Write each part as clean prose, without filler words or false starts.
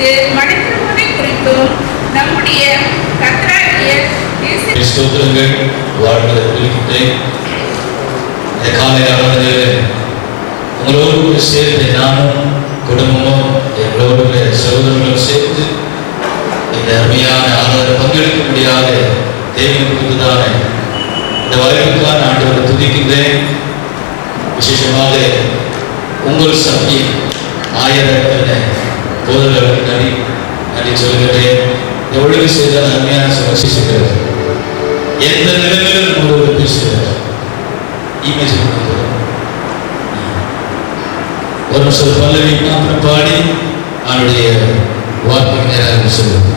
குறித்து மனிதர்களை குறித்தும் நம்முடைய கர்த்தராகிய ஸ்தோத்திரங்கள் வாழ்வதை குறிக்கின்றேன். இந்த காலை ஆராதனையில் உங்களோடு சேர்ந்து நானும் குடும்பமும் எங்களோடு சகோதரர்களும் சேர்ந்து இந்த அருமையான ஆராதனை பங்கெடுக்க முடியாத தேவன் குறித்துதான இந்த வாய்ப்புக்கான ஆண்டவரை துதிக்கின்றேன். விசேஷமாக உங்கள் சபையின் ஆயிரக்கணக்கான போதர்களுக்கு நன்றி சொல்கிறேன். இந்த ஒழுங்கு செய்த அருமையான சுவாசிக்கிறது. எந்த நிலைமையிலும் நம்மளோட பேசுகிறார். இமேஜ் ஒரு நிமிஷம் பல்லவி அப்புறம் பாடி அவனுடைய வார்த்தை நேரம் சொல்லுவது.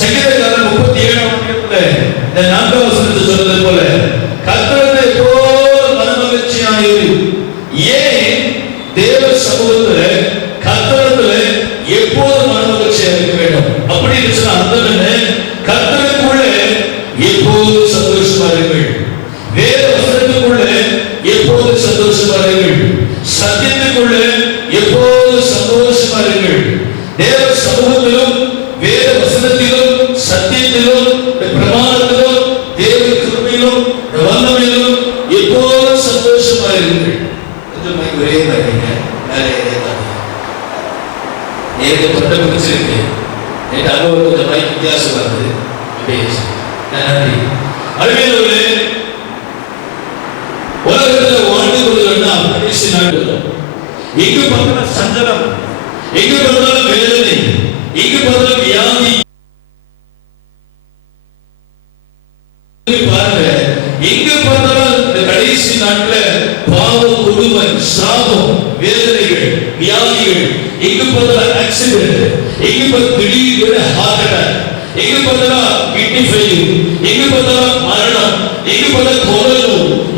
சங்கீதக்காரன் 37 இந்த 4வது வசனத்தில் சொல்றது போல கர்த்தரை போல் பார்த்தாலும் சஞ்சலம், எங்க பார்த்தாலும் வேதனை, எங்க பார்த்தாலும் வியாதி. பாருங்க, எங்க பார்த்தாலும் இந்த கடைசி நாட்ல பாவம், கொடுமை, சாபம், வேதனைகள், வியாதிகள், எங்க பார்த்தாலும் ஆக்சிடென்ட், எங்க பார்த்தாலும் திடீர் ஹார்ட் அட்டாக், எங்க பார்த்தாலும் கிட்னி ஃபெயிலியர், எங்க பார்த்தாலும் மரணம், எங்க பார்த்தாலும் கொலை,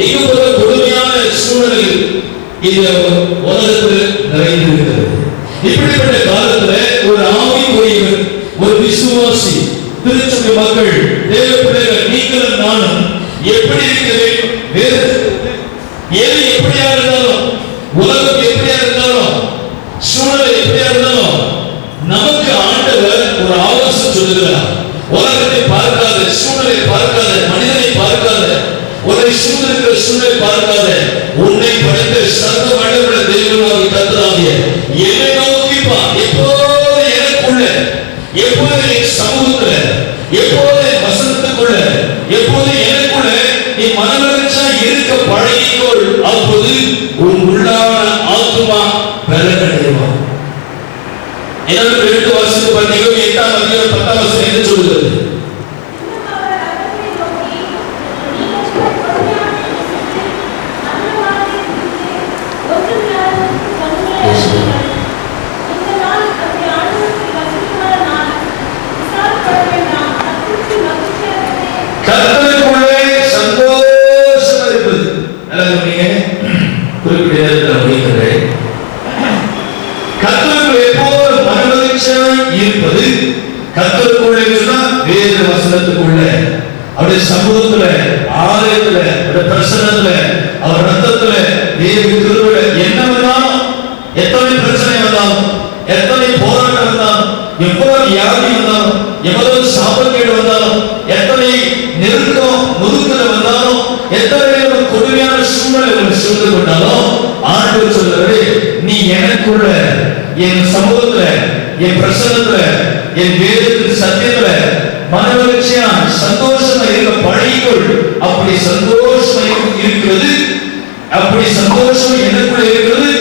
எங்க பார்த்தாலும் கொடுமையான சூழ்நிலைகள் இந்த உலகத்தில் நிறைந்திருக்கிறது. இப்படிப்பட்ட காலத்துல ஒரு ஆவிக்குரியவர், ஒரு விசுவாசி, திருச்சபை மக்கள், தேவ பிள்ளைகள், நீங்களும் நானும் எப்படி இருக்கிறேன்? எது எப்படியா இருந்தாலும், உலகம் எப்படியா இருந்தாலும், சூழ்நிலை எப்படியா இருந்தாலும், நமக்கு ஆண்டவர் ஒரு ஆலோசனை சொல்லுகிறார். உலகத்தை பார்க்காத, சூழ்நிலை பார்க்காத, மனிதனை பார்க்காத, உன்னை சூழ்நிலை சூழ்நிலை பார்க்காத, உன்னை படைத்த சர்வ வல்லமையுள்ள தேவனாகிய கர்த்தராகிய என்னை நோக்கி பார். எப்போது எனக்குள்ள, எப்போது என் சமூகத்துல, எப்போது வசனத்துக்குள்ள, எப்போது எனக்குள்ள நீ மனமகிழ்ச்சியா இருக்க பழகிக்கொள். அப்போது உன் உள்ளான ஆத்துமா பலனடைவான். ஏதாவது 2 வருஷத்துக்கு பார்த்தீங்க, 8ஆம் அதிகாரம் 10ஆம் வசனம் என்ன சொல்லுகிறது? கர்த்தருக்குள்ளே சந்தோஷமா இருப்பது. குறிப்பிட்ட நேரத்தில் முடிக்கிறேன். கர்த்தருக்குள்ளே எப்போது மனமகிழ்ச்சியாய் இருப்பது, கர்த்தருக்குள்ளே வேத வசனத்துக்குள்ள, அவருடைய சமூகத்துல, ஆலயத்துல, அவருடைய பிரசன்னத்துல, அவர் ரத்தத்துல, தேவ கிருபையில என்ன வந்தாலும், எத்தனை பிரச்சனை வந்தாலும், எத்தனை போராட்டம் வந்தாலும், எவ்வளவு வியாதி வந்தாலும், எவ்வளவு சாபக்கேடு வந்தாலும், எத்தனை நெருக்கம் நொறுக்குதல் வந்தாலும், எத்தனை கொடுமையான சூழ்நிலை சூழ்ந்து கொண்டாலும், ஆண்டவர் சொல்றாரு, நீ எனக்குள்ள, என் சமூகத்துல, என் பிரசன்னத்துல, என் வேதத்தின் சத்தியத்துல மனமகிழ்ச்சியா சந்தோஷமா இருக்க பழகிக்கொள். அப்படி சந்தோஷமா இருக்கிறது, அப்படி சந்தோஷம் எனக்குள்ள இருக்கிறது,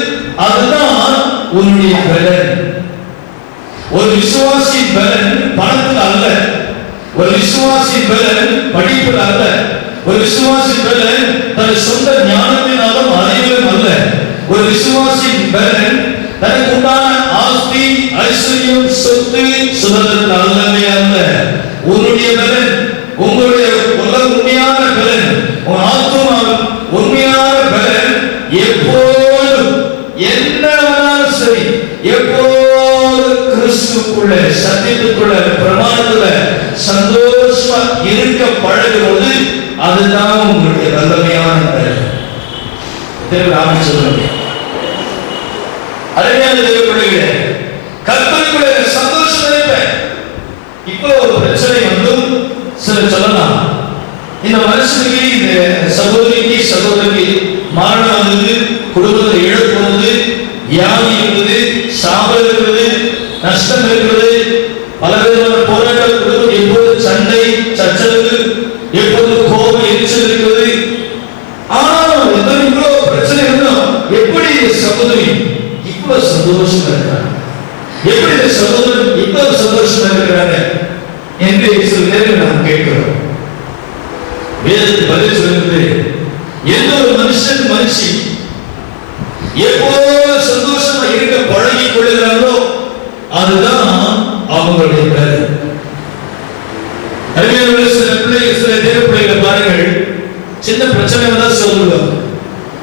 அதுதான் உன்னுடைய பலன். ஒரு விசுவாசி பலன் பணத்தில் அல்ல, ஒரு விசுவாசி பலன் படிப்பில் அல்ல, ஒரு விசுவாசி பலன் தன் சொந்த ஞானத்தினாலும் அறிவிலும் அல்ல, ஒரு விசுவாசி பலன் தனக்கு உண்டான ஆஸ்தி, ஐஸ்வர்யம், சொத்து, சுதந்திரம் அல்லவே அல்ல. உன்னுடைய பலன், உங்களுடைய உண்மையான பலன், உன் ஆத்மா உண்மையான பலன் எப்போதும் என்னவானாலும் சரி, எப்போது கிறிஸ்துக்குள்ள, சத்தியத்துக்குள்ள, பிரமாணத்துல சந்தோஷமா இருக்க பழகுவது, அதுதான் உங்களுடைய வல்லமையான பலன். தேவன் சொல்லுங்க, அருமையான தேவ பிள்ளைகளே, கர்த்தருக்குள்ள சந்தோஷமா இருப்பேன். இப்போ ஒரு பிரச்சனை வந்தும் சில சொல்லலாம், இந்த மனுஷனுக்கு, இந்த சகோதரிக்கு, சகோதரிக்கு மரணம் வந்தது, குடும்பத்தை இழப்பு வந்தது, வியாதி இருந்தது, சாபம் இருக்கிறது, நஷ்டம் இருக்கிறது, பலவிதமான போராட்டம், குடும்பம் எப்போது சண்டை, சச்சரவு, எப்போது கோபம், எரிச்சல் இருக்கிறது. ஆனால் எத்தனையோ பிரச்சனை இருந்தோம், எப்படி சகோதரி இவ்வளவு சந்தோஷமா இருக்கிறாங்க, எப்படி இந்த சகோதரன் இவ்வளவு சந்தோஷமா இருக்கிறாங்க என்று சில நேரம் நாம் கேட்கிறோம். வேதத்துக்கு பதில் சொல்லுகிறது, எந்த ஒரு மனுஷன் மனுஷி எப்போது சந்தோஷமா இருக்க பழகி கொள்கிறார்களோ அதுதான் அவங்களுடைய பலன். அருமையான சில பிள்ளைகள், சில தேவ பிள்ளைகளை பாருங்கள், சின்ன பிரச்சனை வந்தா சொல்லுவாங்க,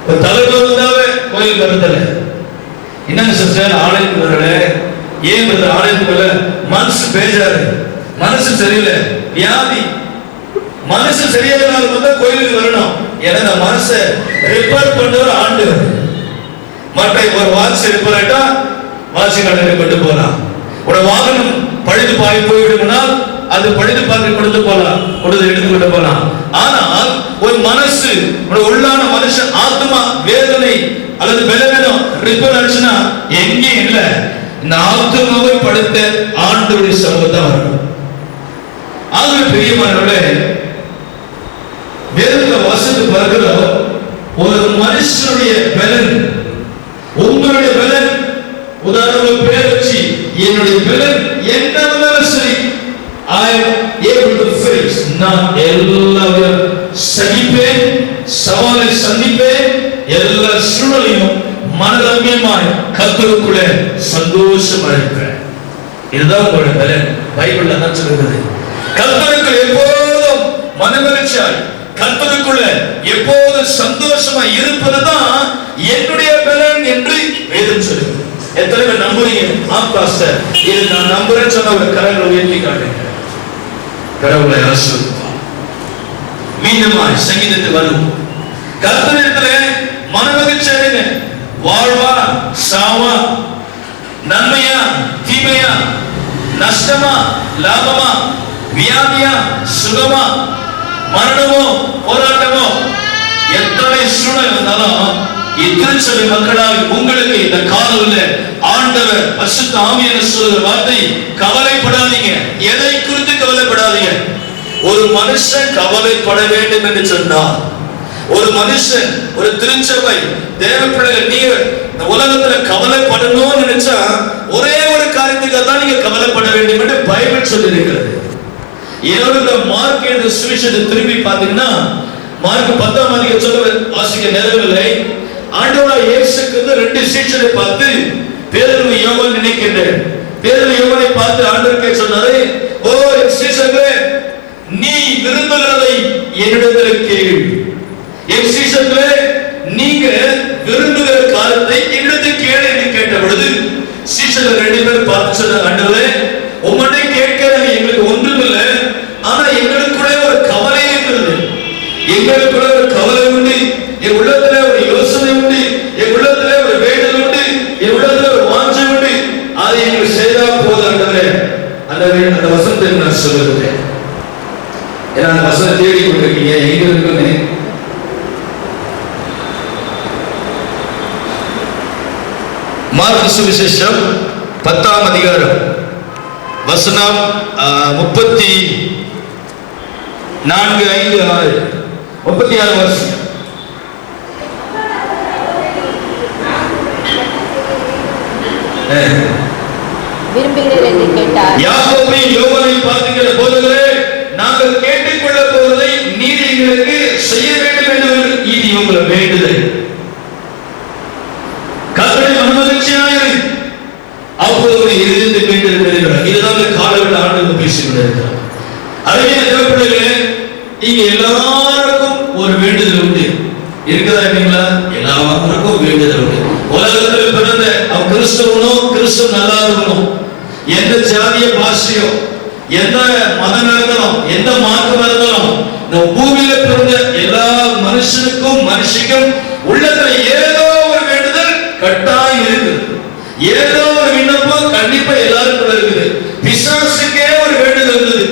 ஒரு தலைவர் வந்தாவே கோயில் வருதல, என்னங்க சிஸ்டர் ஆலயத்துக்கு வரல, ஏன் ஆலயத்துக்கு வரல, மனசு பேஜாரு, மனசு சரியில்லை, வியாதி, மனசு சரியானால வந்தா கோயிலுக்கு வரணும். ஏன்னா மனசை ரிப்பேர் பண்றவர் ஆண்டவர். மற்ற ஒரு வாட்ச் ரிப்பேர் ஆயிட்டா வாட்ச் கடைக்கு கொண்டு போகலாம். ஒரு வாகனம் பழுது போய்விடுமானால் அது பழுது பார்க்க கொடுத்து போகலாம், கொடுத்து எடுத்துக்கொண்டு போகலாம். ஆனால் ஒரு மனசு, ஒரு உள்ளான மனுஷன் ஆத்மா வேதனை அல்லது பலவீனம் ரிப்பேர் ஆச்சுன்னா எங்கேயும் இல்லை, இந்த ஆத்மாவை படுத்த ஆண்டவருடைய சமூகத்தை வரணும். ஆகவே பிரியமானவர்களே, வேதத்தை வாசித்து பார்க்கிறோம், ஒரு மனுஷனுடைய பலன், உங்களுடைய பலன் உதாரணமா பேர் வச்சு என்னுடைய பலன் என்ன வந்தாலும் சரி, I am able to face, நான் எல்லாரும் சகிப்பேன், சவாலை சந்திப்பேன், எல்லா சூழலையும் மனரம்யமாய் கர்த்தருக்குள்ள சந்தோஷமா இருப்பேன். இதுதான் உங்களுடைய பலன். பைபிள்ல தான் சொல்லுகிறது. கர்த்தருக்குள்ள எப்போதும் மனமகிழ்ச்சியாய், கர்த்தருக்குள்ள எப்போதும் சந்தோஷமா இருப்பதுதான் என்னுடைய பலன் என்று வேதம் சொல்லுகிறது. எத்தனை பேர் நம்புறீங்க? பாஸ்டர், இது நான் நம்புறேன்னு சொன்ன ஒரு கரங்களை உயர்த்தி காட்டுங்க. கடவுளை ஆசீர்வதிப்பார். மீண்டுமாய் சங்கீதத்துக்கு வரும். கர்த்தரிடத்துல மனமகிழ்ச்சி அடைங்க. வாழ்வா சாவா, நன்மையா தீமையா, நஷ்டமா லாபமா, வியாதியா சுகமா, மரணமோ போராட்டமோ, எத்தனை சூழல் இருந்தாலும் இத்திருச்சபை மக்களால் உங்களுக்கு இந்த காலையில ஆண்டவர் பரிசுத்த ஆவியானவர் சொல்லுகிற வார்த்தை, கவலைப்படாதீங்க. எதை குறித்து கவலைப்படாதீங்க. ஒரு மனுஷன் கவலைப்பட வேண்டும் என்று சொன்னார், ஒரு மனுஷன், ஒரு திருச்சபை தேவ பிள்ளைகள், நீங்க இந்த உலகத்துல கவலைப்படணும்னு நினைச்சா ஒரே ஒரு காரியத்துக்காக தான் நீங்க கவலைப்பட வேண்டும் என்று பைபிள் சொல்லி இருக்கிறது. இன்னொரு மார்க் என்ற சுவிசேஷத்தை திரும்பி பார்த்தீங்கன்னா, மார்க் 10ஆம் அதிகாரம் சொல்ல வாசிக்க நேரமில்லை. ஆண்டவராய் இயேசு கிறிஸ்து 2 சீஷரை பார்த்து, பேதுரு யோவான் நினைக்கின்றேன், பேதுரு யோவானை பார்த்து ஆண்டவர் சொன்னாரு, ஓ என் சீஷர்களே, நீ விரும்புகிறதை என்னிடத்தில் கேள். என் சீஷர்களே, நீங்க விரும்புகிற காரியத்தை என்னிடத்தில் கேள் என்று கேட்ட பொழுது சீஷர்கள் 2 பேர் பார்த்து சொன்னாங்க, ஆண்டவரே, உம்முடைய கேட்க எங்களுக்கு ஒன்றுமில்லை, ஆனா எங்களுக்குள்ள ஒரு கவலை இருக்கிறது, எங்களுக்குள்ள ஒரு கவலை உண்டு, என் உள்ளத்துல ஒரு யோசனை உண்டு, என் உள்ளத்துல ஒரு வேண்டல் உண்டு, என் உள்ளத்துல ஒரு வாஞ்சை உண்டு, அதை எங்களுக்கு செய்தா போதும் ஆண்டவரே. அந்த வசனத்தை நான் சொல்லுகிறேன். ஏன்னா அந்த வசனம் தேடி கொண்டிருக்கீங்க, எங்க இருக்குன்னு. மார்க் சுவிசேஷம் 10ஆம் அதிகாரம் வசனம் 34, 5, 6, 36 வருஷம். விரும்புகிறீர்கள் என்று கேட்டார். யாக்கோபை யோவானை பார்த்துக்கிற போதகரே, நாங்கள் கேட்டுக்கொள்ள போவதை நீர் எங்களுக்கு செய்ய வேண்டும் என்று இது உங்களை வேண்டுதல். கர்த்தரை மனமகிழ்ச்சியாயிரு, அப்போது ஒரு இருதயத்தை மீண்டு பெறுகிறார். இதுதான் இந்த காலவெளி ஆண்டவர் பேசிக்கொண்டிருக்கிறார். அருமையான தேவப்பிள்ளைகளே, இங்க எல்லாருக்கும் ஒரு வேண்டுதல் உண்டு. இருக்குதா இல்லைங்களா? எல்லாருக்கும் வேண்டுதல் உண்டு. உலகத்தில் பிறந்த அவன் கிறிஸ்தவனோ, கிறிஸ்தவ நல்லா இருக்கணும், எந்த ஜாதிய பாஷையோ, எந்த மதம் இருந்தாலும், எந்த மார்க்கம் இருந்தாலும், இந்த பூமியில பிறந்த எல்லா மனுஷனுக்கும் மனுஷிக்கும் உள்ளத்துல ஏதோ ஒரு வேண்டுதல் கட்டாயம் இருக்குது. ஏதோ ஒரு விண்ணப்பம் கண்டிப்பா எல்லாருக்கும் இருக்குது. பிசாசுக்கே ஒரு வேண்டுதல் இருந்தது.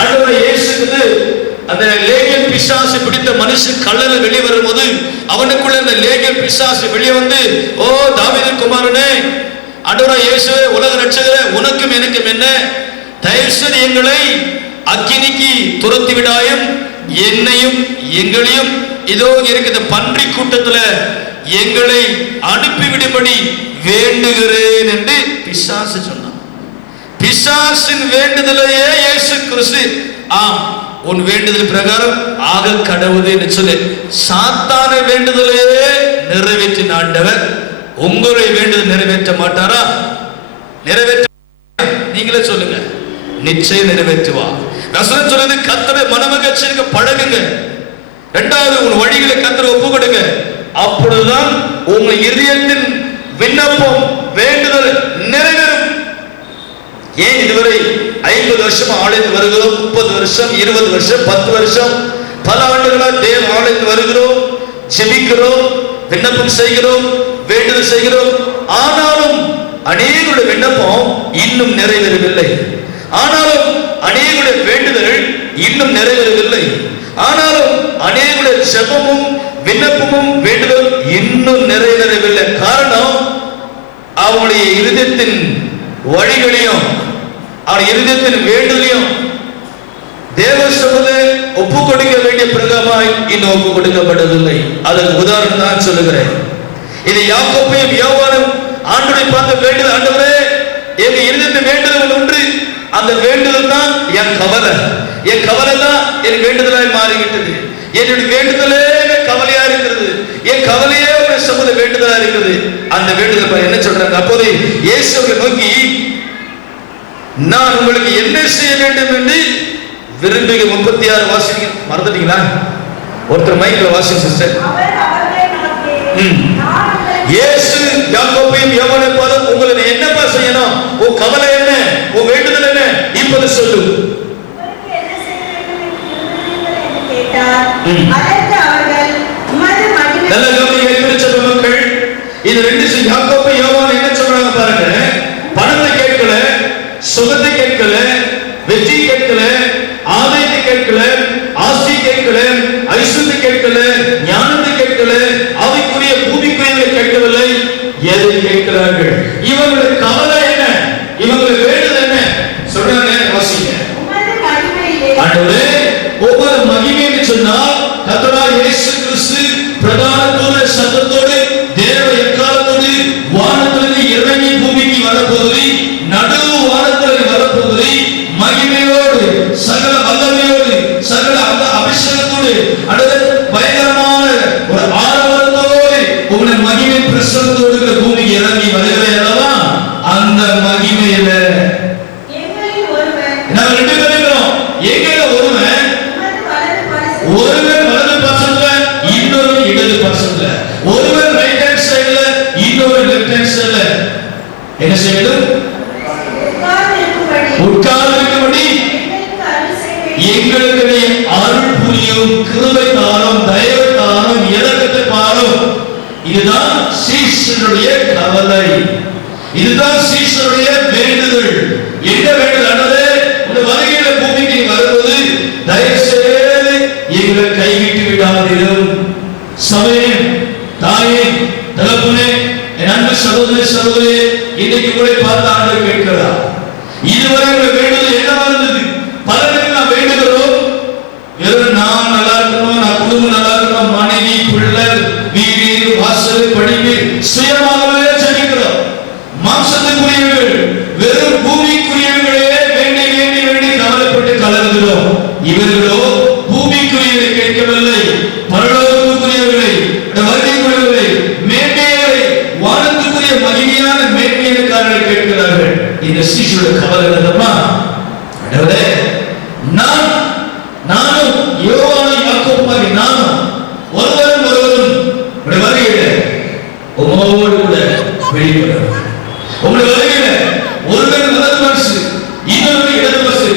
ஆண்டவர் இயேசுக்கு அந்த லேகியன் பிசாசு பிடித்த மனுஷன் கல்லறை வெளியே வரும்போது அவனுக்குள்ள அந்த லேகியன் பிசாசு வெளியே வந்து, ஓ தாவீதின் குமாரனே, ஆண்டவராய் இயேசுவே, உலக ரட்சகரே, உனக்கும் எனக்கும் என்ன, தயவுசெய்து எங்களை அக்கினிக்கு துரத்தி விடாயும், என்னையும் எங்களையும் இதோ இருக்கிற பன்றி கூட்டத்துல எங்களை அனுப்பிவிடும்படி வேண்டுகிறேன் என்று பிசாசு சொன்னான். பிசாசின் வேண்டுதலையே இயேசு கிறிஸ்து, ஆம் உன் வேண்டுதல் பிரகாரம் ஆக கடவுது என்று சொல்லி சாத்தான வேண்டுதலையே நிறைவேற்றின ஆண்டவர் உங்களுடைய வேண்டுதல் நிறைவேற்ற மாட்டாரா? நிறைவேற்ற, நீங்களே சொல்லுங்க. நிச்சயம் நிறைவேற்றுவா. வசனம் சொல்லுது, கர்த்தரை மனமகிழ்ச்சிக்கு பழகுங்க. இரண்டாவது, உன் வழிகளை கர்த்தரை ஒப்பு கொடுங்க. அப்பொழுதுதான் உங்கள் இதயத்தின் விண்ணப்பம் வேண்டுதல் நிறைவேறும். ஏன் இதுவரை 50 வருஷம் ஆலயத்தில் வருகிறோம், 30 வருஷம், 20 வருஷம், 10 வருஷம், பல ஆண்டுகளா தேவ ஆலயத்தில் வருகிறோம், ஜெபிக்கிறோம், விண்ணப்பம் செய்கிறோம், வேண்டுதல் செய்கிறோம். ஆனாலும் அநேகருடைய விண்ணப்பம் இன்னும் நிறைவேறவில்லை. ஆனாலும் அநேகருடைய வேண்டுதல் இன்னும் நிறைவேறவில்லை. ஆனாலும் அநேகருடைய ஜெபமும் விண்ணப்பமும் வேண்டுதல் இன்னும் நிறைவேறவில்லை. காரணம், அவனுடைய இருதயத்தின் வழிகளையும் அவன் இருதயத்தின் வேண்டுதலையும் தேவ சமூகத்தில் ஒப்பு கொடுக்க வேண்டிய பிரகாரமாய் இன்னும் ஒப்பு கொடுக்கப்படவில்லை. அதற்கு உதாரணம் தான் சொல்லுகிறேன். இது யாக்கோபையும் யோவானும் ஆண்டவரை பார்த்து வேண்டுதல், ஆண்டவரே எங்க இருதயத்தில் வேண்டுதல் ஒன்று, அந்த வேண்டுதல் தான் என் கவலை. என் கவலை தான் என் வேண்டுதலாய் மாறிவிட்டது. என்னுடைய வேண்டுதலே கவலையா இருக்கிறது. என் கவலையே ஒரு சமூக வேண்டுதலா இருக்கிறது. அந்த வேண்டுதல் என்ன சொல்றாங்க? அப்போது இயேசுவை நோக்கி, நான் உங்களுக்கு என்ன செய்ய வேண்டும் என்று விரும்புகிற 36 வாசிங்க. மறந்துட்டீங்களா? ஒருத்தர் மைக்ல வாசிங்க சிஸ்டர். இயேசு யாக்கோபையும் யோவானையும் பார்த்து, உங்களுக்கு என்னப்பா செய்யணும்? உன் கவலை என்ன? உன் வேண்டுதல் என்ன? இப்போது சொல்லு. நல்ல கவனிங்க திருச்சபை மக்கள். இது ரெண்டு யாக்கோபு யோவான் என்ன சொல்றாங்க பாருங்க. பணத்தை கேட்கல, சுகத்தை கேட்கல, வெற்றி கேட்கல, ஆதாயத்தை கேட்கல, ஆஸ்தி கேட்கல, ஐஸ்வர்யத்தை கேட்கல, ஞானத்தை கேட்கல, ஆவிக்குரிய பூமிக்குரியதை கேட்கவில்லை. எதை கேட்கிறார்கள்? இவங்களுடைய கவலை என்ன? இவங்களுடைய வேண்டுதல் என்ன சொல்றாங்க? வாசிங்க. ஆண்டவரே ஒவ்வொரு மகிமைன்னு சொன்னால் கர்த்தராகிய இயேசு கிறிஸ்து பிரதான தூதர் சத்தத்தோடு தேவ எக்காலத்தோடு வானத்திலிருந்து இறங்கி பூமிக்கு வரப்போகுது. நடு வானத்திலிருந்து வரப்போகுது. மகிமையோடு சகல வல்லமையோடு சகல அந்த அபிஷேகத்தோடு அடுத்த பயங்கரமான ஒரு ஆரவாரத்தோடு உங்களுடைய மகிமை பிரசன்னத்தோடு பூமிக்கு இறங்கி வருகிறேன் அல்லவா? அந்த மகிமையில நாம ரெண்டு பேரும் எங்கேயோ ஒருவன் வலது பக்கத்துல, இன்னொரு இடது பக்கத்துல, ஒருவன் ரைட் ஹேண்ட் சைடுல, இன்னொரு லெஃப்ட் ஹேண்ட் சைடுல என்ன செய்யணும்? உட்கார்ந்திருக்கும்படி எங்களுக்கு நீ அருள் புரியும், கிருபை தாரும், தயவு தாரும், இரக்கத்தை தாரும். இதுதான் சீஷனுடைய கவலை. இதுதான் சீஷனுடைய வேண்டுதல். என்ன வேண்டுதல்? இந்த வருகையில பூமிக்கு வரும்போது தயவு செய்து எங்களை கைவிட்டு விடாதீரும். சமயம் தாயே, தகப்பனே, என் அன்பு சகோதரி சகோதரி, இன்னைக்கு உங்களை பார்த்து ஆண்டவர் கேட்கிறார். இதுவரை உங்கள் வேண்டுதல் என்னவா இருந்தது? பலருக்கு நான் வேண்டுகிறோம், வெறும் நான் நல்லா இருக்கணும், நான் குடும்பம் நல்லா இருக்கணும், மனைவி, பிள்ளை, வீடு, வாசல், படிப்பு, சுயமாகவே ஜெபிக்கிறோம். மாம்சத்துக்குரியவர்கள், வெறும் பூமிக்குரியவர்களே வேண்டி வேண்டி வேண்டி கவலைப்பட்டு கலங்குகிறோம். இவர்களோ பூமிக்குரியவரை கேட்கவில்லை, பரலோகத்துக்குரியவர்களை, வருகைக்குரியவர்களை, மேன்மையை, வானத்துக்குரிய மகிமையான மேன்மையான கேட்கிறார்கள். இந்த சீஷோட கவலை என்னமா? ஆண்டவரே, நானும் யோவானும் யாக்கோபுமாகிய நானும் ஒருவரும் வருகையில உம்மோடு கூட வெளிப்படுறோம். உங்களுடைய வருகையில ஒருவன் வலது பரிசு, இன்னொரு இடது பரிசு.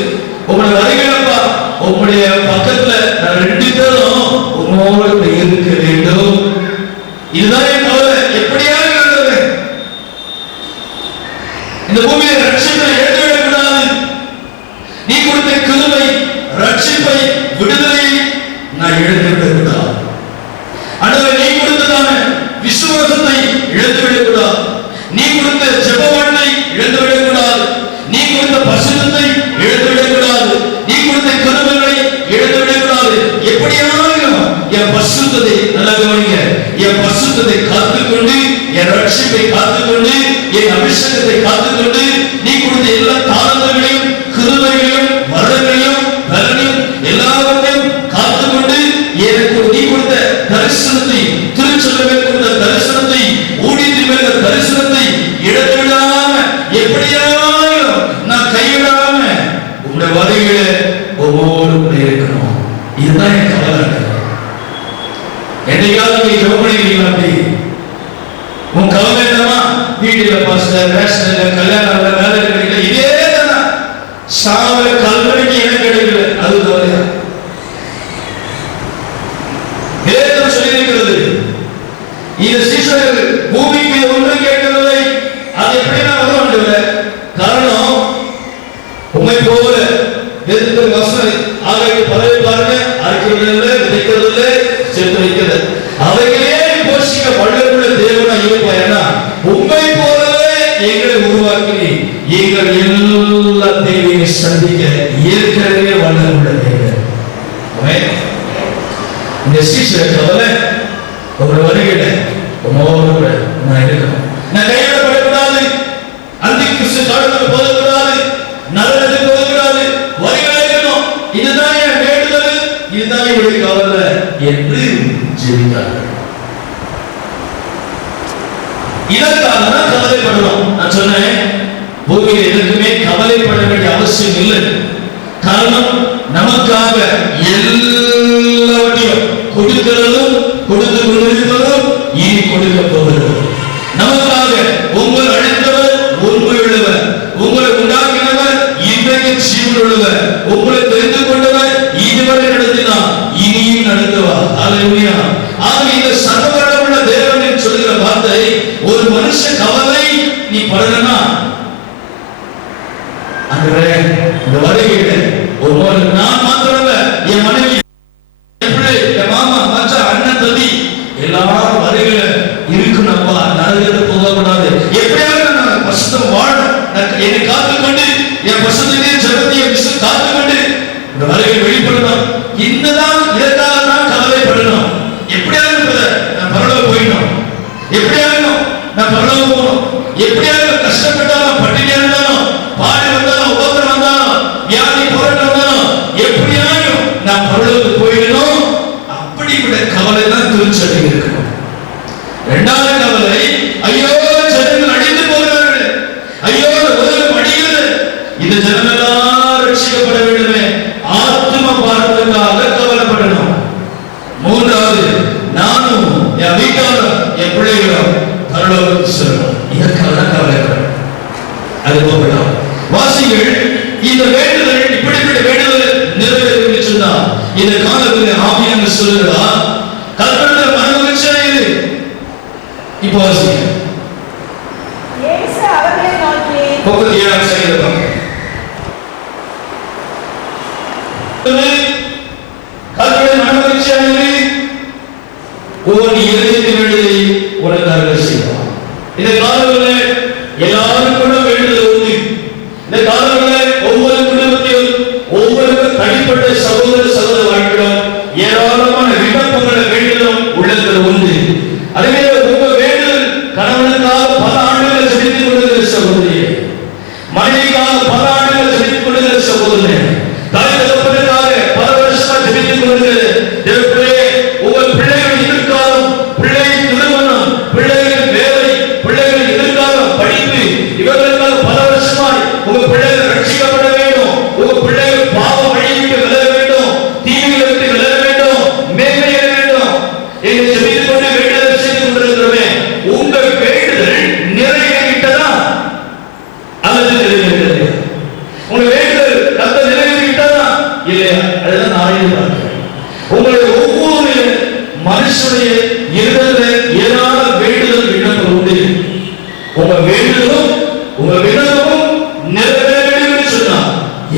உங்களுடைய வருகையிலப்பா, உங்களுடைய பக்கத்துல நான் ரெண்டு பேரும் உம்மோடு இருக்க வேண்டும். இதுதான் என் கவலை. எப்படியாவது இந்த பூமியை ரட்சிப்பை எழுதிவிடக்கூடாது. நீ கொடுத்த கிருபை, ரட்சிப்பை, விடுதலை நான் இழந்துவிடக்கூடாது. ஆண்டவரே, நீ கொடுத்ததான விசுவாசத்தை இழந்துவிடக்கூடாது. நீ கொடுத்த ஜெப வாழ்வை இழந்துவிடக்கூடாது. நீ கொடுத்த பரிசுத்தத்தை இழந்துவிடக்கூடாது. நீ கொடுத்த கிருபைகளை இழந்துவிடக்கூடாது. எப்படியாவது என் பரிசுத்தத்தை நல்லா கவனிங்க, என் பரிசுத்தத்தை காத்துக்கொண்டு, என் ரட்சிப்பை காத்துக்கொண்டு, என் அபிஷேகத்தை காத்துக்கொண்டு, நீ கொடுத்த எல்லா தாளங்களையும் கிருபைகளையும் வரங்களையும் பலனையும் எல்லாவற்றையும் காத்துக்கொண்டு, எனக்கு நீ கொடுத்த தரிசனத்தை, திருச்சபையில் கொடுத்த தரிசனத்தை, ஊழியத்தின் மேல தரிசனத்தை இழந்துவிடாம, எப்படியாவது நான் கைவிடாம உங்களுடைய வருகையில ஒவ்வொரு கூட இருக்கணும். இதுதான் என் கவலை. என்னைக்காவது நீங்க ஜெபம் பண்ணிருக்கீங்களா? அப்படி உன் கவலை என்னமா? வீட்டில் பாஸ்டர், ரேஷன்ல, கல்யாணம், வேலை கிடைக்கல, இதே தானே. சாவல கல்வனைக்கு இடம் கிடைக்கல, அது கவலையா? வேதம் சொல்லியிருக்கிறது, இந்த சீஷர்கள் பூமிக்கு ஒன்றும் கேட்கவில்லை. அது எப்படி நான் வர வேண்டும்? காரணம், உண்மை போல வேதத்தில் வசனம் ஆகாய பறவை பாருங்க, அறுக்கிறது இல்லை, விதைக்கிறது இல்லை, சேர்த்து வைக்கிறது. அவைகளே போஷிக்க வல்லமுள்ள தேவனா இருப்பாயனா, உண்மை போலவே எங்களை உருவாக்கி எங்கள் எல்லா தேவையை சந்திக்க ஏற்கனவே வல்லமுள்ள தேவன். இந்த சீஷர் கவலை ஒரு வருகிற உமோடு நான் இருக்கணும். நான் கைவிடப்பட நரகத்துக்கு போகக்கூடாது, நரகத்துக்கு போகக்கூடாது, வழிகளை இருக்கணும், இதுதான் என் வேண்டுதல், இதுதான் என்னுடைய கவலை என்று ஜெபித்தார்கள். இதற்காக தான் கவலைப்படணும். நான் சொன்னேன், பூமியில் எதுக்குமே கவலைப்பட வேண்டிய அவசியம் இல்லை. காரணம், நமக்காக எல்லாவற்றையும் கொடுக்கிறதும் கொடுத்து கொண்டிருப்பதும் இனி கொடுக்க போகிறோம். நமக்காக உங்கள் அழைத்தவர் உண்மையுள்ளவர், உங்களை உண்டாக்கினவர் இன்றைக்கு ஜீவனுள்ளவர், உங்களை தெரிந்து கொண்டவர் இதுவரை நடத்தினார், இனியும் நடத்துவார். அல்லேலூயா. ஆக இந்த சர்வவல்லமையுள்ள தேவன் சொல்லுகிற வார்த்தை, ஒரு மனுஷ கவலை நீ படலனா ஆண்டவரே இந்த வருகையில ஒரு நான் மாத்திரமல்ல, என் மனைவி, என் பிள்ளை, என் மாமா, மச்சான், அண்ணன், தம்பி எல்லாரும் வருகையில இருக்கணும்ப்பா, நரகத்துக்கு போகக்கூடாது, எப்படியாவது நான் பரிசுத்தம் வாழணும், என்னை காத்துக்கொண்டு என் பரிசுத்தத்தையும் ஜெபத்தையும் காத்துக்கொண்டு இந்த வருகையில் வெளிப்படணும். இதற்காக தான் கவலைப்படணும். எப்படியாவது நான் பரலோகம் போயிடணும், எப்படியாவது நான் பரலோகம் போகணும், எப்படியாவது கஷ்டப்பட்டாலும் பட்டினியா இருந்தாலும் பாடி வந்தாலும் உபத்திரம் வந்தாலும் வியாதி போராட்டம் வந்தாலும் எப்படியாயும் நான் பரலோகத்துக்கு போயிடணும். அப்படிப்பட்ட கவலை தான் திருச்சபையில் இருக்கணும். இரண்டாவது கவலை, ஐயோ ஜனங்கள் அழிந்து போகிறார்கள், ஐயோ உலகம் அழிகிறது, இந்த ஜனமெல்லாம் ரட்சிக்கப்பட வேண்டுமே, ஆத்ம பாரத்துக்காக கவலைப்படணும். மூன்றாவது, நானும் என் வீட்டாரும் என் பிள்ளைகளும் பரலோகத்துக்கு செல்லணும், இதற்காக தான் கவலைப்படணும். அது போகலாம். வாசிகள் இந்த வேண்டுதல், இப்படிப்பட்ட வேண்டுதல் நிறைவேறும் சொன்னா இந்த காலத்தில் ஆவியானவர் சொல்லுகிறார், கர்த்தருடைய மனமகிழ்ச்சியாக இரு. இப்போ வாசிங்க. இயேசு அவர்களை நோக்கி 37 சங்கீதம், கர்த்தருடைய மனமகிழ்ச்சியாக இரு, உன் இதயத்தின் வேண்டுதலை உனக்காக செய்வார். இந்த காலத்தில் எல்லாருக்கும் வேண்டுதல் உண்டு. இந்த காலங்களில் ஒவ்வொரு குடும்பத்திலும் ஒவ்வொரு தனிப்பட்ட சகோதர சகோதர வாழ்க்கையிலும் ஏராளமான விண்ணப்பங்களை வேண்டுதலும் உள்ளத்தில் உண்டு. அதுவே உங்க வேண்டுதல் கணவனுக்காக பல ஆண்டுகள் ஜெபித்துக் கொண்டிருக்கிற சகோதரியே, மனைவிக்காக பல ஆண்டுகள் ஜெபித்துக் கொண்டிருக்கிற சகோதரனே, தாய் தகப்பனுக்காக பல வருஷமா ஜெபித்துக் கொண்டிருக்கிற தேவனே, உங்கள் பிள்ளைகள் எதிர்காலம், பிள்ளைகளின் திருமணம், பிள்ளைகளின் வேலை, பிள்ளைகளின் எதிர்காலம், படிப்பு, இவர்களுக்காக பல வருஷமாய் உங்க பிள்ளைகள் ரட்சிக்கப்பட வேண்டும், உங்க பிள்ளைகள் பாவ வழிவிட்டு விலக வேண்டும், தீமையை விட்டு விலக வேண்டும், மேன்மையடைய வேண்டும் என்று ஜெபித்துக் கொண்டு வேண்டுதல் செய்து கொண்டிருக்கிறோமே, உங்கள் வேண்டுதல் நிறைவேறிவிட்டதா அல்லது நிறைவேறவில்லையா? உங்க வேண்டுதல் கர்த்தர் நிறைவேறிவிட்டதா இல்லையா? அதுதான் நான் ஆய்வு பார்க்கிறேன். உங்களுடைய ஒவ்வொரு மனுஷனுடைய இருதயத்தில் ஏராள வேண்டுதல் விண்ணப்பம் உண்டு. உங்க வேண்டுதலும் உங்க விண்ணப்பமும் நிறைவேற வேண்டும் என்று சொன்னால்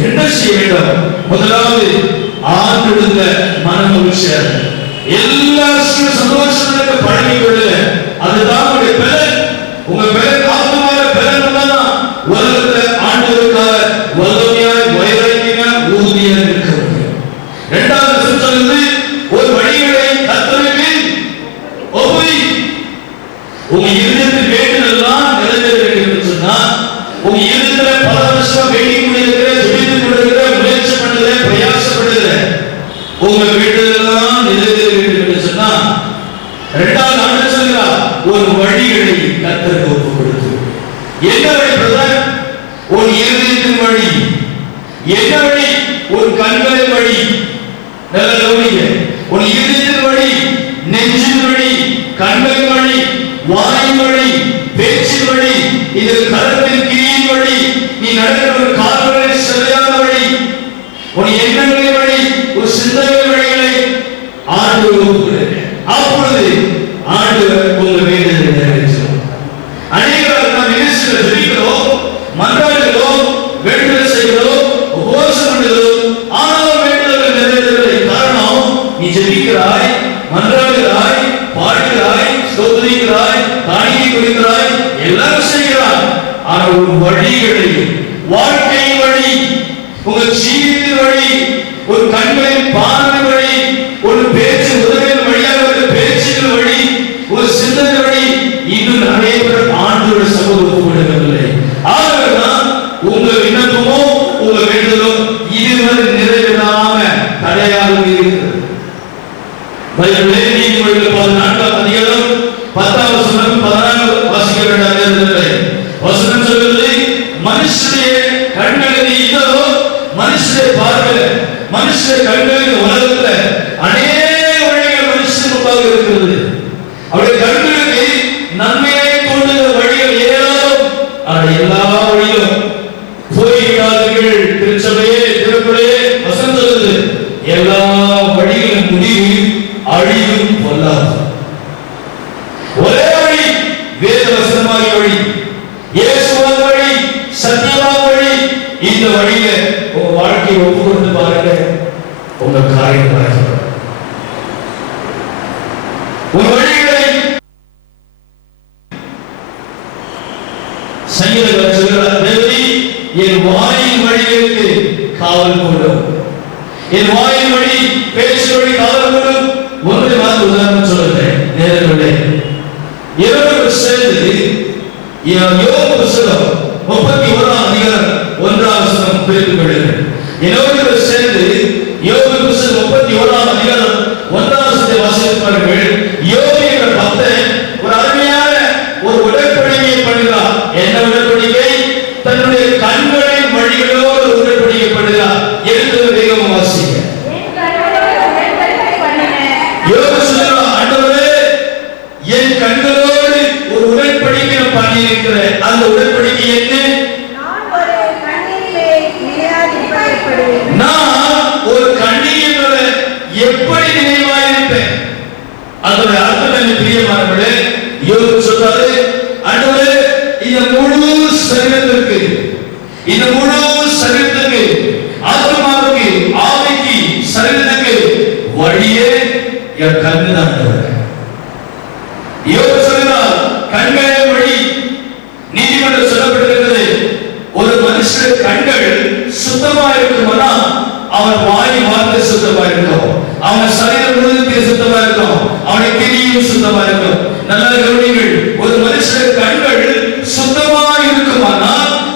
என்ன செய்ய வேண்டும்? முதலாவது, ஆண்டவருடைய மனமகிழ்ச்சியாக எல்லா சந்தோஷங்களுக்கு பழகிக் கொள்ளுங்க. அதுதான் உங்களுடைய பலன். உங்க பலன் ஆத்மாவில பலன் வந்தாதான் உலகத்தில் ஆண்டவருக்காக வல்லமையாய் வைராக்கியமாய் உறுதியாக இருக்க முடியும். இரண்டாவது சொல்லுது, ஒரு வழிகளை கர்த்தருக்கு ஒப்புவி. உங்க இருதயத்தில் வேண்டுதல்லாம் நிறைவேற வேண்டும் என்று சொன்னா, உங்க இருதயத்தில் பல வருஷமா வேண்டிக் கொண்டிருக்கிற, ஜெபித்துக் கொண்டிருக்கிற, முயற்சி பண்ணுகிற, பிரயாசப்படுகிற உங்க வேண்டுதல்லாம் நிறைவேற வேண்டும் என்று சொன்னா, இரண்டாவது ஆண்டு சொல்கிறார், ஒரு வழிகளை கர்த்தருக்கு ஒப்பு கொடுத்து. என்ன வழி பிரதர்? ஒரு இருதயத்தின் வழி. என்ன வழி? ஒரு கண்களின் வழி. நல்ல கவனிங்க. ஒரு இருதயத்தின் வழி, நெஞ்சின் வழி, கண்களின் வழி, வாயின் வழி, பேச்சின் வழி, இது கரத்தின் கிரியின் வழி, நீ நடக்கிற ஒரு கால்களின் சரியான வழி, உன் எண்ணங்களின் வழி, ஒரு சிந்தனை வழிகளை ஆண்டவர் ஒப்புக்கொடுங்க. அப்பொழுது ஆண்டவர் உங்கள் வேண்டுதலை நிறைவேற்றுவார். அநேகர் நாம் என்ன ஜெபிக்கிறோம், மன்றாடுகிறோம், வேண்டுதல் செய்கிறோம், உபவாசம் பண்ணுகிறோம், ஆனால் வேண்டுதல் நிறைவேறவில்லை. காரணம், நீ ஜெபிக்கிறாய், மன்றாடுகிறாய், பாடுகிறாய், ஸ்தோத்திரிக்கிறாய், காணிக்கை கொடுக்கிறாய், எல்லாம் செய்கிறாய், ஆனால் ஒரு வழிகளை, வாழ்க்கை வழி, உங்க ஜீவித்தின் வழி, ஒரு கண்களின் பார்வை வழி, ஒரு பேச்சு உதவியின் வழியாக ஒரு பேச்சுகள் வழி, ஒரு சிந்தனை வழி, இன்னும் நிறைய பேர் ஆண்டோட சமூகம் ஒப்புக்கொள்ளவில்லை. ஆகவேதான் மனுஷன் கண்கள் இந்த உலகத்துல அநேக வழிகள் மனுஷன் முன்பாக இருக்கிறது. அவருடைய கண்களுக்கு நன்மையை தோன்றுகிற வழிகள் ஏராளம். ஆனால் எல்லா வழியும் போய்விடாதீர்கள். திருச்சபையே, திருக்குறையே வசனம் சொல்லுது, எல்லா வழிகளும் முடிவு அழிவும் பொல்லாது. ஒரே வழி வேத வசனமாகிய வழி, இயேசுவான வழி, சத்தியமான வழி. இந்த வழியில உங்க வாழ்க்கையை ஒப்பு கொடுத்து பாருங்க, உங்க காரியம் நடக்கும். உங்க வழிகளை சங்கீதக்காரர் சொல்கிறார், தேவனே என் வாயின் வழிகளுக்கு காவல் கொள்ளும். என் வாயின் வழி, பேச்சு வழி காவல் கொள்ளும். ஒன்றை மாற்ற உதாரணம் சொல்லுகிறேன் நேரங்களே. இரவு சேர்ந்து யோபு புத்தகம் 31ஆம் அதிகாரம் 1ஆம் வசனம் குறித்துக் கொள்ளுங்கள். இரவு சேர்ந்து யோபு புத்தகம் 31ஆம் அதிகாரம் 1ஆம் வசனத்தை வாசித்து பாருங்கள். யோபு என்ற பக்தன் ஒரு அருமையான ஒரு உடன்படிக்கையை பண்ணுகிறார். என்ன உடன்படிக்கை? தன்னுடைய கண்களின் வழிகளோடு உடன்படிக்கை பண்ணுகிறார். எழுத்து வேகமாக வாசிங்க. யோபு சொல்கிறார், ஆண்டவரே என் கண்களோடு ஒரு உடன்படிக்கை பண்ணி இருக்கிறேன். அந்த உடன்படிக்கை என்ன? நான் ஒரு கண்ணிலே எப்படி நினைவாயிருப்பேன். அதோட அர்த்தம் என்ன பிரியமானவர்களே? யோபு சொல்றாரு, ஆண்டவரே இந்த முழு சரீரத்திற்கு, இந்த முழு சரீரத்துக்கு, ஆத்மாவுக்கு, ஆவிக்கு, சரீரத்துக்கு வழியே என் கண்ணு தான். யோபு சொல்கிறார், கண்களே வழி. நீதிமன்றம் சொல்லப்பட்டிருக்கிறது, ஒரு மனுஷன் கண்கள் சுத்தமா இருக்குமானா அவன் வாய் வார்த்தை சுத்தமா இருக்கும், அவன் சரீரம் முழுவதும் சுத்தமா இருக்கும், அவனுடைய கிரியும் சுத்தமா இருக்கும். நல்ல கவனிங்கள், ஒரு மனுஷன் கண்கள் சுத்தமா இருக்குமானா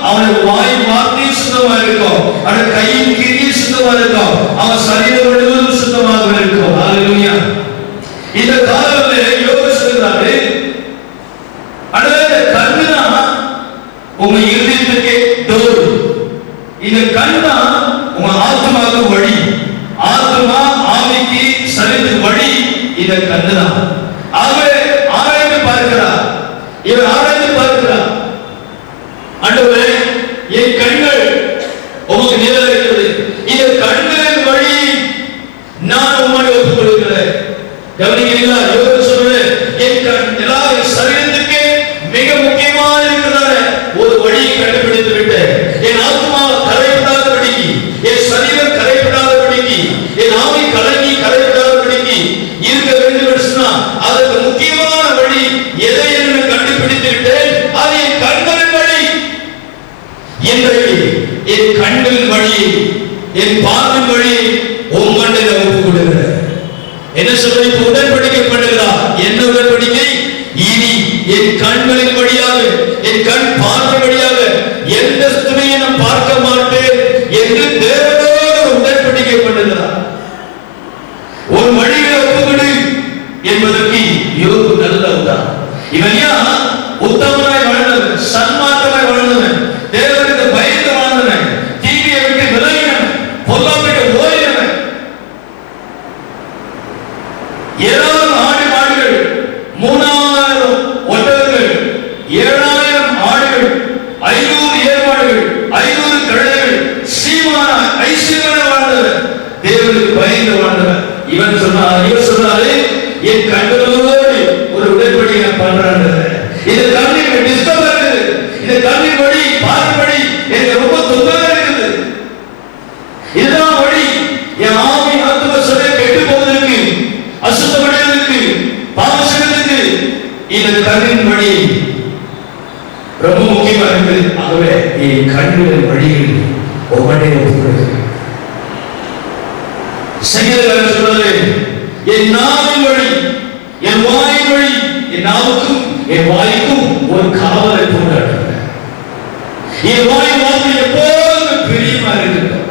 அவனுடைய வாய் வார்த்தை சுத்தமா இருக்கும், அவனுடைய கையின் கிரியும் சுத்தமா இருக்கும், அவன் சரீரம் முழுவதும் சுத்தமாக இருக்கும். ஹல்லேலூயா. இந்த காலத்தில் யோபு சொல்கிறாரு, அதாவது கண்ணுனா உங்க இருதயத்துக்கு டோர். இந்த கண்ணா உங்க ஆத்மாவுக்கு வழி, ஆத்மா ஆவிக்கு சரீரத்துக்கு வழி இந்த கண்ணுதான். ஆகவே ஆராய்ந்து பார்க்கிறார், இவர் ஆராய்ந்து பார்க்கிறார், ஆண்டவரே என் கண்கள் உமக்கு நேராக இருக்கிறது, இந்த கண்களின் வழி நான் உம்மை ஒப்புக் கொடுக்கிறேன். கவனிக்கிறீங்களா? யோபு சொல்றது, என் எல்லாரும் சரீரத்துக்கு மிக முக்கியமான இருக்கிற ஒரு வழியை கண்டுபிடித்து விட்டேன். என் ஆத்மா கரைப்படாதபடிக்கு, என் சரீரம் கரைப்படாதபடிக்கு, என் ஆவி கலங்கி கரைப்படாதபடிக்கு இருக்க வேண்டும் என்று சொன்னால் அதற்கு முக்கியமான வழி எதை என்று கண்டுபிடித்து விட்டேன். அது என் கண்களின் வழி. இன்றைக்கு என் கண்களின் வழி, என் பார்வையின் வழி உம்மண்டை ஒப்புக் கொடுக்கிறேன். என்ன சொல்ற? இப்ப உடன்படிக்கை பண்ணுகிறார். என்ன உடன்படிக்கை? இனி என் கண்களின் வழியாக, என் கண் பார்வை வழியாக எந்த ஸ்திரியை நான் பார்க்க மாட்டேன் என்று தேவனோடு உடன்படிக்கை பண்ணுகிறார். ஒரு வழிகளை ஒப்புக்கொடு என்பதற்கு யோபு நல்ல உதாரணம். இவன் யார்? உத்தமனாய் வாழ்ந்தவன், சன்மார்க்கமாய் வாழ்ந்தவன், தேவனுக்கு பயந்து வாழ்ந்தவன், தீமையை விட்டு விலகினவன், பொல்லாப்பை ஓடினவன். ஏராளம் ஆடு மாடுகள், 3000 ஒட்டகங்கள், 7000 ஆடுகள், 500 ஏர்மாடுகள், 500 கழுதைகள், சீமான ஐஸ்வர்யமான வாழ்ந்தவர், தேவனுக்கு பயந்து வாழ்ந்தவர். இவர் சொன்னாரு, என் கண்களோடு ஒரு உடன்படிக்கை பண்றாங்க. இது கண்ணின் டிஸ்டர்ப் இருக்குது, இது கண்ணின் வழி, பார்வை வழி எனக்கு ரொம்ப தொந்தரவா இருக்குது. இதுதான் வழி. என் ஆவி ஆத்மா சரீரம் கெட்டு போவதற்கு, அசுத்தமடைவதற்கு, பாவம் செய்வதற்கு இந்த கண்ணின் வழி ரொம்ப முக்கியமா இருக்குது. ஆகவே என் கண்களின் வழியில் ஒவ்வொன்றை ஒப்புக்கொடுக்கிறேன். சங்கீதக்காரர் சொல்றாரு, என் நாவின் வழி, என் வாயின் வழி, என் நாவுக்கும் என் வாய்க்கும் ஒரு காவலை போட்டாங்க. என் வாய் வார்த்தை எப்போதும் பிரியமா இருக்கட்டும்.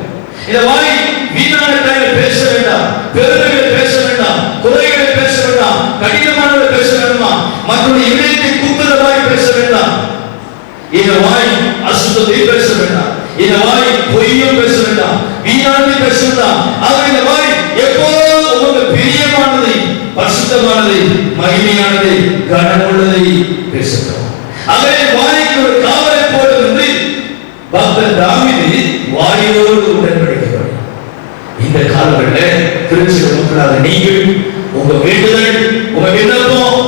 இந்த வாய் வீணான காரியங்களை பேச வேண்டாம், பெருமைகளை பேச வேண்டாம், குறைகளை பேச வேண்டாம், கடினமானதை பேச வேண்டாம், மற்றவருடைய இதயத்தை குத்துறவாய் பேச வேண்டாம். இந்த வாய் அசுத்தத்தை பேச வேண்டாம், இந்த வாய் பொய்யும் பேச வேண்டாம், வீணானதை பேச வேண்டாம், அவர் இந்த மாதிரி எப்போதும் உங்களுக்கு பிரியமானதை, பரிசுத்தமானதை, மகிமையானதை, கனமுள்ளதை பேசுகிறோம். அவரை வாய்க்கு ஒரு காவலை போடும் என்று பக்தன் தாவீது வாயோடு உடன்படிக்கிறார். இந்த காலங்களில் திருச்சியில் மக்களாக நீங்கள் உங்க வேண்டுதல், உங்க விண்ணப்பம்,